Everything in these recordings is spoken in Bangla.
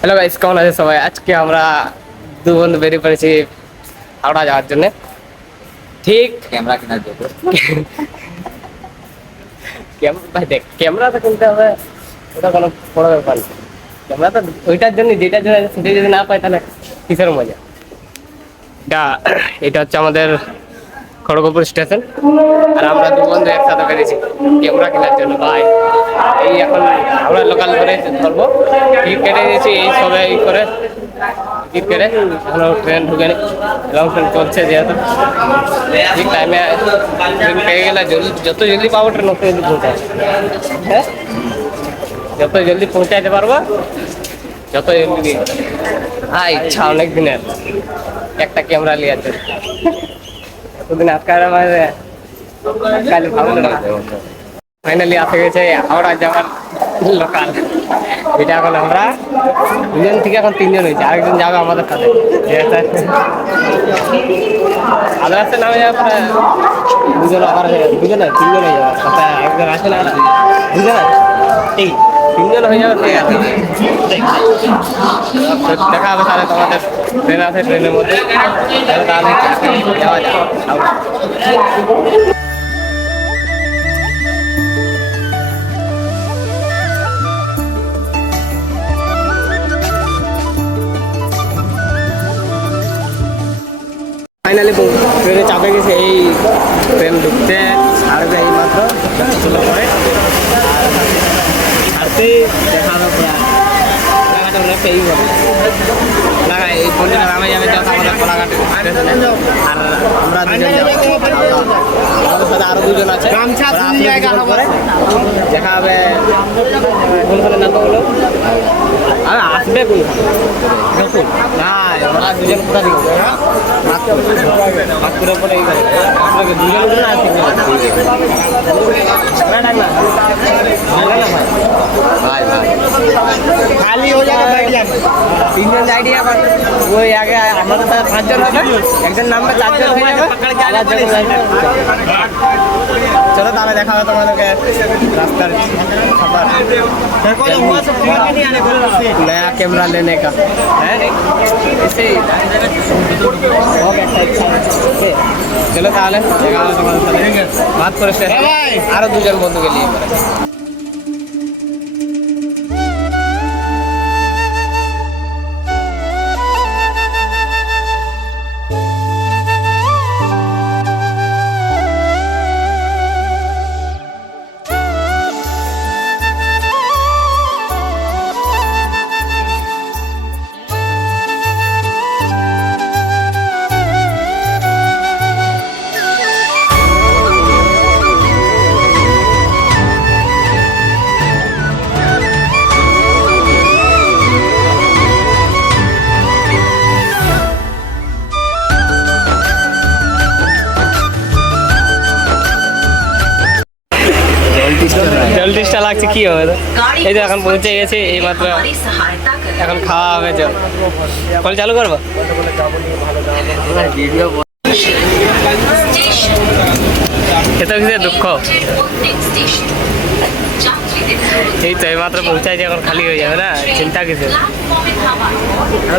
হ্যালো গাইস, কেমন আছে সবাই? আজকে আমরা দু বন্ধু বেরিয়ে পড়েছি হাওড়া যাওয়ার জন্য। ঠিক ক্যামেরা কেনার জন্য। ভাই দেখ, ক্যামেরা তো কিনতে হবে, ওটা কোনো বড় ব্যাপার না। ক্যামেরা তো ওইটার জন্য, যেটার জন্য সেটা যদি না পাই তাহলে কিসের মজা। এটা হচ্ছে আমাদের খড়গপুর স্টেশন, আর আমরা দু বন্ধু একসাথে বেরিয়েছি ক্যামেরা কেনার জন্য। ভাই এই এখন আমরা লোকাল করে ধরবো, টিকিট কেটে দিয়েছি, এই সবাই করে টিকিট কেটে এখনো ট্রেন ঢুকে নি, লং ট্রেন চলছে যেহেতু। ঠিক টাইমে ট্রেন পেয়ে গেলে যত জলদি পাবো ট্রেন তত জলদি পৌঁছায়। হ্যাঁ, যত জলদি পৌঁছাইতে পারবো যত জলদি। হ্যাঁ, ইচ্ছা অনেক দিনের একটা ক্যামেরা লিয়ার জন্য। এতদিন আজকাল আমাদের কাল ভালো না। ফাইনালি আসে গেছে হাওড়া যাওয়ার লোকাল। এটা এখন আমরা দুজন থেকে এখন তিনজন হয়েছে, আরেকজন যাবে আমাদের সাথে। আদার রাস্তায় নামে যাওয়ার পরে দুজন আবার তিনজন হয়ে যাবে। কথা একজন আসে না, দুজন আছে, ঠিক তিনজন হয়ে যাবে। ঠিক আছে, দেখা হবে তাহলে। তোমাদের ট্রেন আছে, ট্রেনের মধ্যে তাহলে যাওয়া যায়। ফাইনালি ট্রেনে চাপে গেছে। এই ট্রেন ঢুকতে ছাড়বে এই মাত্র পরে ছাড়তেই দেখা হবে পুরা কোলাঘাটে অনেকটা এই হবে লাগায়। এই পল্লীটা নামে যাবে যখন আমাদের কোলাঘাট স্টেশনে। আর আমরা দুজন যাবো, আমাদের সাথে আরো দুজন আছে। পরে দেখা হবে কোনখানে না তো হলো আসবে কোনখানে না। ওরা দুজন কোথা দিকে মাতপুরের পরে এই আপনাকে দুজন উঠে না ভাই ভাই খালি হয়ে যাবে। তিনজন যাইনি, আবার ওই আগে আমাদের সাথে পাঁচজন হবে, একজন নামবে, চারজন হয়ে যাবে। চলো তাহলে দেখা হবে তোমাদেরকে রাস্তার খাবার। नया कैमरा लेने का है इसे चलो তাহলে দেখা হবে তোমাদের সাথে বাত করে আরো দুজন বন্ধুকে নিয়ে। জল টিস্টা লাগছে কি হবে? এই তো এখন পৌঁছে গেছে, এই মাত্র এখন খাওয়া হবে। চল কল চালু করবো। এটা কিছু দুঃখ। এই তো এই মাত্র পৌঁছাইছে, এখন খালি হয়ে যাবে না, চিন্তা কিছু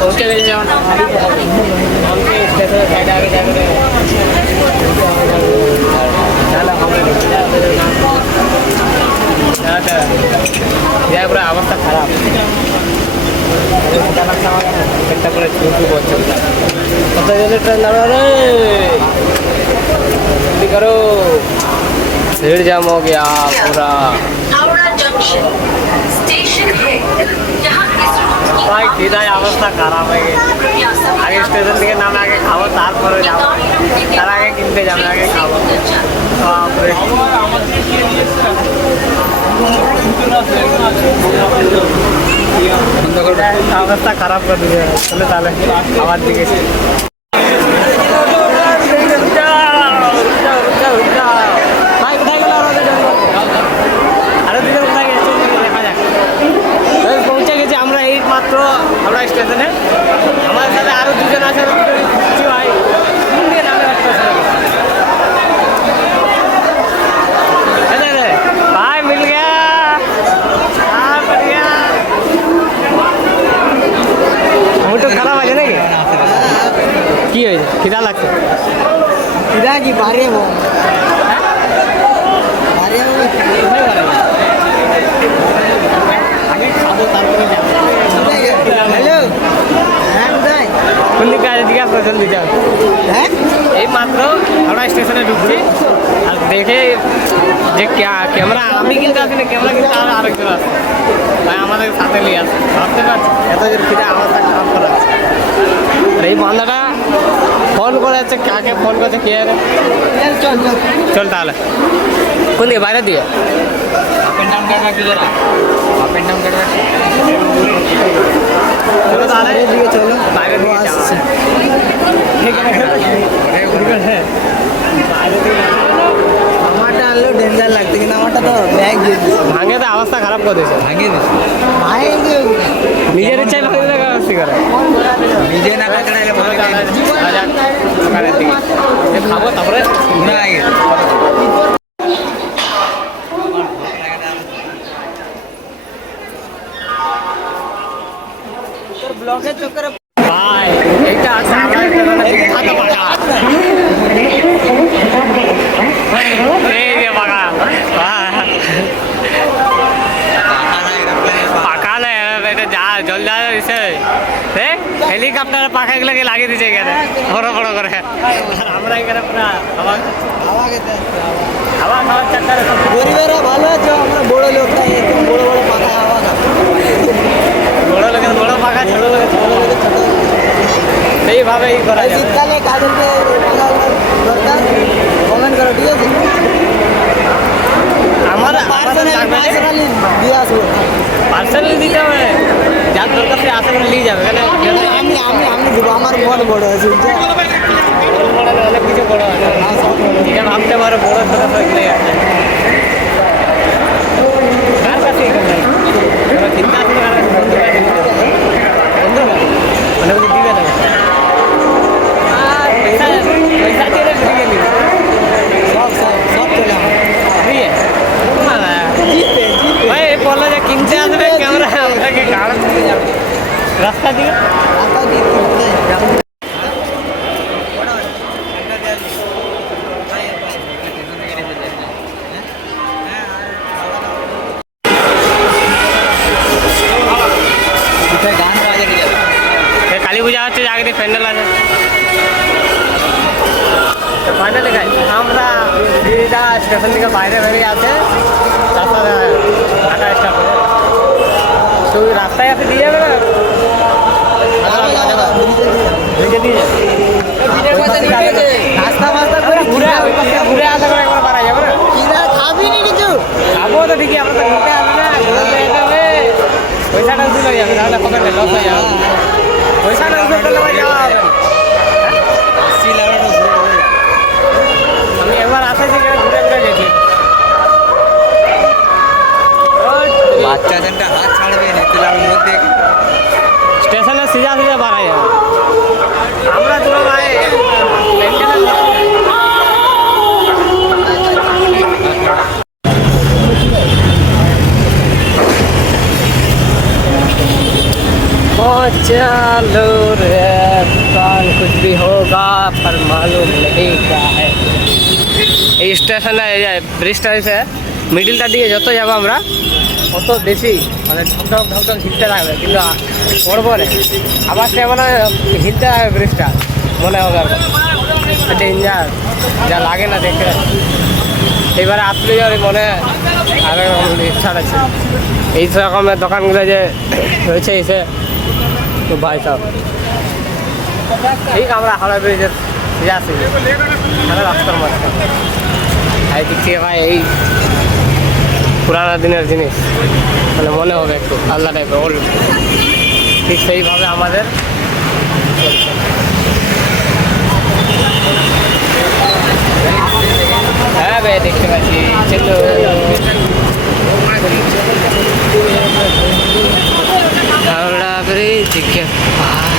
পৌঁছে গেছে। পুরো অবস্থা খারাপ, একটা করে চুপি করছে। কত জনের ট্রেন দাঁড়ানো রে करो, भीड़ जाम हो गया पूरा। भाई सीधा अवस्था खराब है। आगे स्टेशन থেকে নামে আগে খাবো, তারপরে যাবো, তার আগে কিনতে যাবো, আগে খাবো। অবস্থা খারাপ করে দিবে। চলে তাহলে আমার দিকে পৌঁছে গেছি আমরা এই মাত্র হাওড়া স্টেশনে। আমাদের সাথে আরো দুজন আছে, ভাই भाई मिल गया, बढ़िया। খিদা লাগছে। খিদা কি বাড়িয়ে বাড়িয়ে আগে খাবো তারপরে হ্যালো হ্যাঁ কোথায় কোন দিকে আছে জিজ্ঞাসা করে জলদি যাও। হ্যাঁ এই মাত্র হাওড়া স্টেশনে ঢুকছি আর দেখে যে ক্যামেরা আমি কিন্তু আসিনি, ক্যামেরা কিন্তু আরেকজন আছে ভাই আমাদের সাথে নিয়ে আসে। ভাবতে পারছি এত জোর খিদে অবস্থা খারাপ করা আছে। আর এই বান্ধাটা ফোন করে যাচ্ছে, কাকে ফোন করছে কে জানে। চল চল চল তাহলে কোন দিকে বাইরে দিয়ে আপ এন্ড ডাউন করবা কি জরা আপ এন্ড ডাউন করবা চলো তাহলে দিকে চলো বাইরে দিয়ে আসছে আমারটা আনলো ডেঞ্জার লাগতো কিন্তু আমারটা তো ব্যাগ দিয়ে দিচ্ছে ভাঙে তো অবস্থা খারাপ করে দিয়েছে। ভাঙিয়ে দিচ্ছে ভাঙিয়ে নিজের ইচ্ছায় ভাঙে দিলে কাছে করে নিজে না কাকড়াইলে ভালো কাজ দোকানের দিকে খাবো তারপরে না আগে তোর ব্লগের চক্করে ভাই এইটা আছে আমার একটা বিখ্যাত পাকা। এই যে পাকা পাকা না এটা যা জল যা দিছে হেলিকপ্টারের পাখাগুলোকে লাগিয়ে দিচ্ছে এখানে বড় বড় করে। আমরা এখানে পুরা হাওয়া হাওয়া খেতে আসছে হাওয়া খাওয়ার চাক্কারে সব গরিবেরা ভালো আছে আমরা বড় লোকরা এরকম বড় বড় পাতা হাওয়া খাবো বড় লোকের বড় পাখা, ছোট লোকের ছোট ছোট সেইভাবেই করা যাবে। শীতকালে কাজলকে পাতা দরকার কমেন্ট করো ঠিক আছে আমার পার্সোনালি দিয়ে আসবো পার্সেল দিতে হবে, যার দরকার সে আসে বলে নিয়ে যাবে। আমি আমি আমি দেবো আমার মন বড় আছে অনেক কিছু বড় আছে, এটা ভাবতে পারো বড় ছোট থাকলে কার কাছে চিন্তা আসলে কার কাছে বন্ধু কাছে বন্ধু মানে বলছি দিবে দেবে পয়সা পয়সা দিয়ে ফিরে গেলি সব সব সব চলে আমার দিয়ে জিপে জিপে ভাই বললো যে কিনতে আসবে ক্যামেরা আপনাকে গাড়ি দিয়ে যাবে রাস্তা দিয়ে টাকা দিয়ে যাবো গান বাজে ঠিক আছে কালী পূজা হচ্ছে জাগরে প্যান্ডেল আছে। ফাইনালি গাই আমরা দিদিটা স্টেশন থেকে বাইরে বেরিয়ে আছে রাস্তা ঢাকা স্টাফে তো রাস্তায় এসে দিয়ে যাবে না রাস্তা ফাস্তা করে ঘুরে ঘুরে আসা করে একবার পারা যাবে না। খাবি নি কিছু খাবো তো ঠিকই, আমরা তো ঘুরতে আসবে না, ঘুরে যেতে হবে, পয়সাটা উঠে হয়ে যাবে, তাহলে হবে না, লস হয়ে যাবে। পয়সাটা উঠে করলে ভাই যাওয়া হবে না। আমি একবার আসে সেখানে ঘুরে ঘুরে গেছি। বাচ্চা জনটা হাত ছাড়বে না তাহলে আমি মধ্যে স্টেশনে সিজা সিজা বাড়াই যাবে। আমরা দুটো ভাই चलो रे काल कुछ भी होगा पर मालूम नहीं क्या है। এই স্টেশনে ব্রিজটা এসে মিডিলটা দিয়ে যত যাবো আমরা অত বেশি মানে ঢকঢক ঢকঢক হিলতে থাকবে, কিন্তু পড়বো না আবার সে মানে হিলতে থাকবে ব্রিজটা, মনে হবে ডেঞ্জার যা লাগে না দেখে। এবারে আসলে যাওয়ার মনে আরো ইচ্ছা আছে। এই রকমের দোকানগুলো যে রয়েছে এসে তো ভাই সব ঠিক আমরা হাওড়া ব্রিজের যাচ্ছি রাস্তার মধ্যে এই দিক থেকে ভাই এই পুরানো দিনের জিনিস মানে মনে হবে একটু আলাদা টাইপের ওল্ড, ঠিক সেইভাবে আমাদের হ্যাঁ ভাই দেখতে পাচ্ছি চলো হাওড়া ব্রিজ के पास।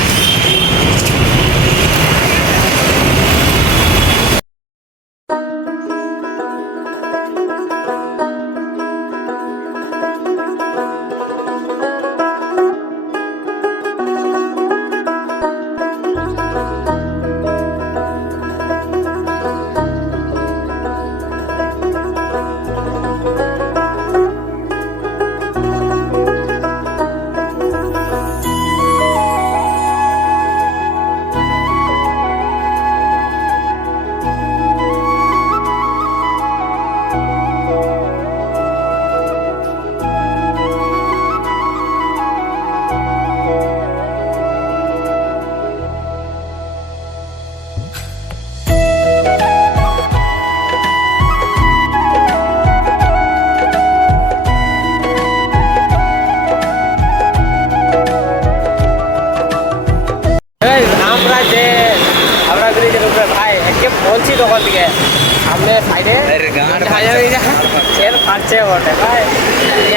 বটে ভাই।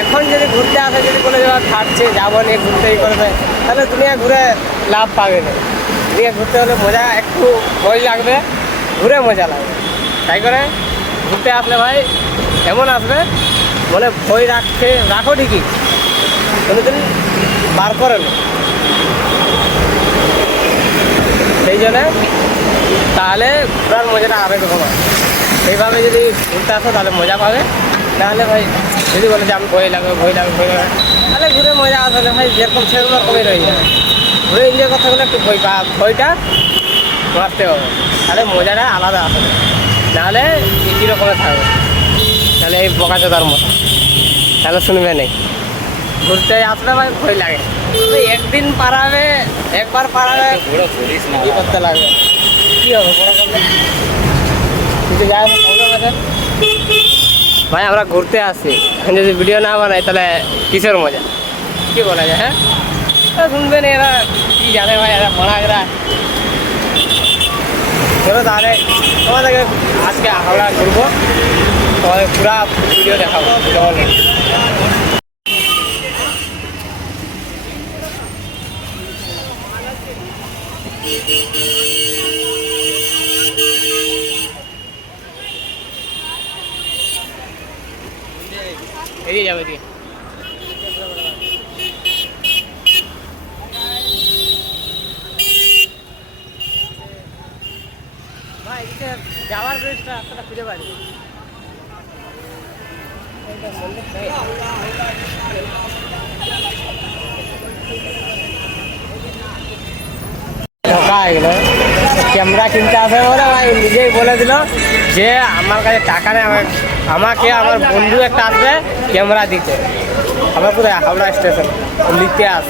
এখন যদি ঘুরতে আসে, যদি বলে যে খাটছে যাবো নিয়ে ঘুরতে ই করবে, তাহলে দুনিয়া ঘুরে লাভ পাবে না। দুনিয়া ঘুরতে হলে মজা একটু ভয় লাগবে, ঘুরে মজা লাগবে। তাই করে ঘুরতে আসলে ভাই এমন আসবে মনে ভয় রাখো ঠিকই, কোনোদিন বার করে না। সেই জন্যে তাহলে ঘোরার মজাটা আরেক রকম হয়। এইভাবে যদি ঘুরতে আসো তাহলে মজা পাবে। তাহলে ভাই যদি বলে যে আমি ভয় লাগবে তাহলে ঘুরে মজা আসলে ভাই যেরকম সেরকম রকমই রয়ে যাবে। ঘুরে এনজয় করতে গেলে একটু ভয়টা মারতে হবে, তাহলে মজাটা আলাদা আসবে। নাহলে একই রকমের থাকবে, তাহলে এই বকাচোদার মতো তাহলে শুনবে নেই। ঘুরতে আসলে ভাই ভয় লাগে, একদিন পারাবে, একবার পারাবে কি করতে লাগবে, কী হবে বড় করলে কিন্তু যাই হোক প্রবলেম আছে। ভাই আমরা ঘুরতে আসি, যদি ভিডিও না বানাই তাহলে কিসের মজা, কী বলা যায়? হ্যাঁ শুনবেন এরা কী জানে ভাই, এরা মারাগরা। চলো তাহলে তোমাদেরকে আজকে আমরা ঘুরবো, তোমাদের পুরা ভিডিও দেখাবো। চলো এগিয়ে যাবে এদিকে। ভাই এদিকে যাওয়ার ব্রিজটা রাস্তাটা খুঁজে পারি। ক্যামেরা কিনতে আসে বলে ভাই নিজেই বলে দিল যে আমার কাছে টাকা নেই, আমাকে আমার বন্ধু একটা আসবে ক্যামেরা দিতে। আমরা কোথায়? হাওড়া স্টেশন নিতে আস।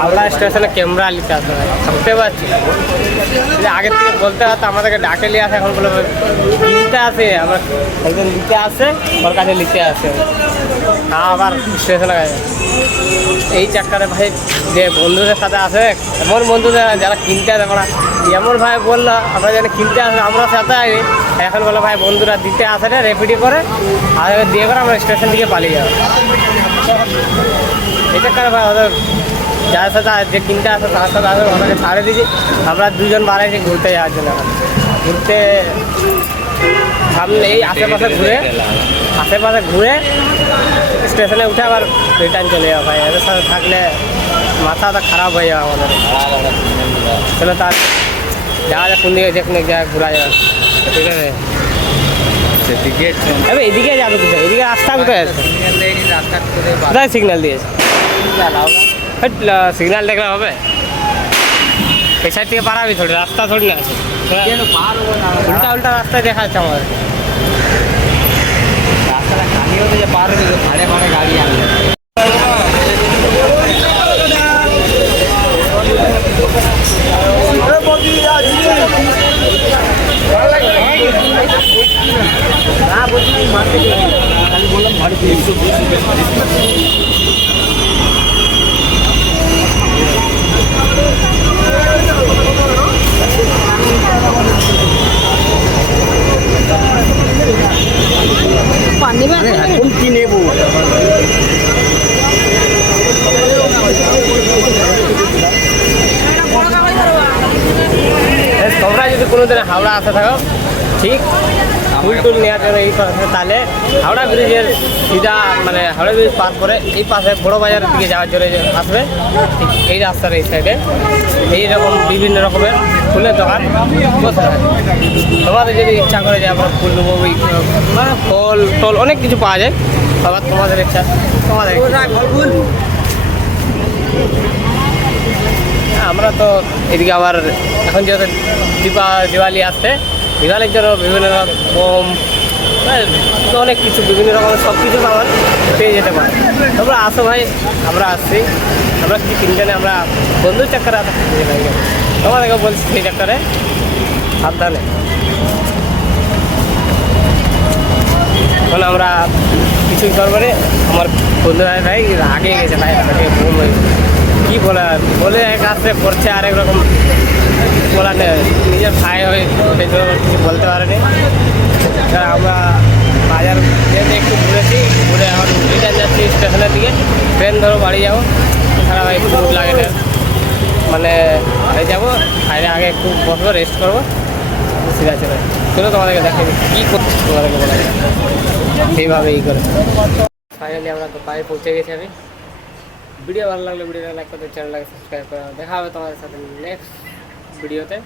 হাওড়া স্টেশনে ক্যামেরা নিতে আসবে ভাই, বুঝতে পারছি। আগের থেকে বলতে হতো আমাদেরকে ডাকে নিয়ে আসে, এখন বলে কিনতে আসে, আমরা একজন নিতে আসে, ওর কাছে নিতে আসে। আবার স্টেশনে এই চাক্কারে ভাই যে বন্ধুদের সাথে আসে, এমন বন্ধুদের যারা কিনতে আসে, আমরা এমন ভাই বললো আমরা যেন কিনতে আসে আমরা সাথে আগে, এখন বলো ভাই বন্ধুরা দিতে আসে না, রেপিডি করে আর দিয়ে করে আমরা স্টেশন থেকে পালিয়ে যাবো। এই চাক্কারে ভাই ওদের যার সাথে যে কিনতে আসে তার সাথে আসে, ওদেরকে ছাড়ে দিয়েছি। আমরা দুজন বাড়াইছি ঘুরতে যাওয়ার জন্য, ঘুরতে সামনে এই আশেপাশে ঘুরে স্টেশনে উঠে আবার রিটার্ন চলে যাওয়া ভাই। এদের সাথে থাকলে মাথাটা খারাপ হয়ে যাবে আমাদের। চলো তার যাওয়া যায়, কোন দিকে যেখানে যা ঘোরা যাবে, ঠিক আছে? এবার এদিকে যাবে কোথায়? এদিকে রাস্তা কোথায় আছে? কোথায় সিগন্যাল দিয়েছে? সিগন্যাল দেখলে হবে? এই সাইড থেকে পারাবি থোড়ি, রাস্তা থোড়ি না আছে, উল্টা উল্টা রাস্তায় দেখা যাচ্ছে আমাদের। রাস্তাটা খালি হতে যে পার হয়ে ভাড়ে ভাড়ে গাড়ি আসবে। না বলছি মারতে খালি বললাম ভাড়ি এখন কি নেব? তোমরা যদি কোনোদিন হাওড়া আসে থাকো, ঠিক ফুল টুল নেওয়ার জন্য এই পাশে, তাহলে হাওড়া ব্রিজের সিধা মানে হাওড়া ব্রিজ পার করে এই পাশে বড় বাজারের দিকে যাওয়ার জন্য আসবে, ঠিক এই রাস্তার এই সাইডে এইরকম বিভিন্ন রকমের ফুলের দোকান বসে থাকে। তোমাদের যদি ইচ্ছা করে যে আমরা ফুল নেবো, মানে ফল টল অনেক কিছু পাওয়া যায়, সবার তোমাদের ইচ্ছা। তোমাদের আমরা তো এদিকে আবার এখন যেহেতু দিওয়ালি আসছে, দিওয়ালির জন্য বিভিন্ন রকম বোম অনেক কিছু বিভিন্ন রকমের সব কিছু সামান পেয়ে যেতে পারে। তোমরা আসো ভাই, আমরা আসছি, আমরা কিছু তিনজনে আমরা বন্ধুর চক্করে আসা তোমাদেরকে বলছি সেই চক্করে সাবধানে। এখন আমরা কিছুই করবো না, আমার বন্ধুরা ভাই আগে গেছে ভাই, বোম হয়ে কি বলার বলে এক আসতে করছে আরেক রকম বলার নেই। নিজের ভাই হয়ে সেই জন্য কিছু বলতে পারেনি। তা আমরা বাজার যেতে একটু ঘুরেছি, ঘুরে এখন রিটার্ন যাচ্ছি স্টেশনের দিকে। ট্রেন ধরো বাড়ি যাবো, সারা ভাই একটু দূর লাগে না, মানে বাড়ি যাবো, বাইরে আগে একটু বসবো, রেস্ট করবো, ঠিক আছে ভাই। চলো তোমাদেরকে দেখাই কী করছি, তোমাদেরকে বলা যায় সেইভাবে ই করে। ফাইনালি আমরা তো পায়ে পৌঁছে গেছি। আমি ভিডিও ভালো লাগলে ভিডিওটা লাইক করতে, চ্যানেলটাকে সাবস্ক্রাইব করে দেখা হবে তোমাদের সাথে নেক্সট ভিডিওতে।